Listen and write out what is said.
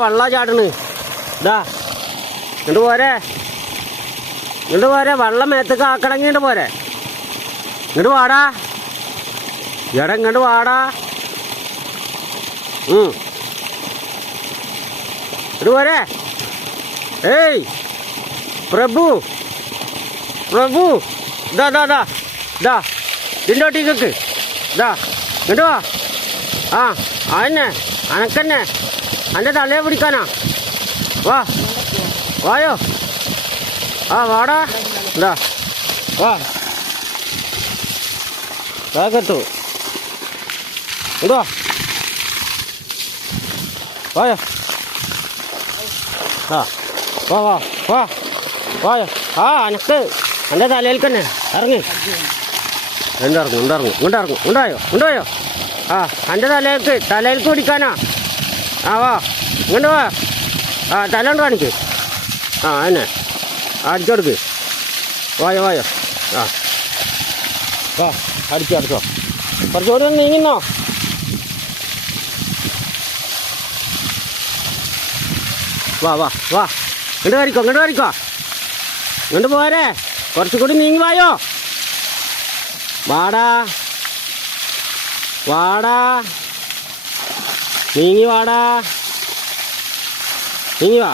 വെള്ളം ചാടണ്. ഇതാ ഇങ്ങോട്ട് പോരെ, ഇങ്ങോട്ട് പോരെ. വെള്ളം മേത്തേക്ക് ആക്കണമെങ്കിൽ ഇങ്ങോട്ട് പോരെ. ഇങ്ങോട്ട് വാടാ, എടാ ഇങ്ങോട്ട് വാടാ. ഇങ്ങോട്ട് പോരെ. ഏയ് പ്രഭു, പ്രഭു, ഇതാ ഇതാ ഇതാ ഇതാ ഇതിൻ്റെ ഒട്ടിക്ക് ഇതാ ഇങ്ങോട്ട് വാ. ആ അതന്നെ അനക്കന്നെ എൻ്റെ തലയെ പിടിക്കാനാ. വാ വായോ. ആ വാടാ. എന്താ വാ വേഗത്തു ഇടുവാ. വായോ. ആ വാ വാ വാ വായോ. ആ അനക്ക് എൻ്റെ തലയിൽ തന്നെ ഇറങ്ങി. ഇറങ്ങും ഇങ്ങോട്ടിറങ്ങും ഇങ്ങോട്ടിറങ്ങും. ഉണ്ടായോ ഉണ്ടായോ. ആ എൻ്റെ തലയിലേക്ക് പിടിക്കാനാ. ആ വാ ഇങ്ങോട്ട് വാ. ആ തല കൊണ്ട് കാണിക്ക്. ആ എന്നെ അടിച്ചെടുക്ക്. വായോ വായോ. ആ വാ അടിച്ചോ അടിച്ചോ. കുറച്ചുകൂടി ഒന്ന് നീങ്ങുന്നോ. വാ വാ വാ ഇങ്ങോട്ട് കയറിക്കോ ഇങ്ങോട്ട് കയറിക്കോ. ഇങ്ങോട്ട് പോരെ. കുറച്ചുകൂടി നീങ്ങി വായോ. വാടാ വാടാ നീങ്ങി വാടാ. നീങ്ങി വാ.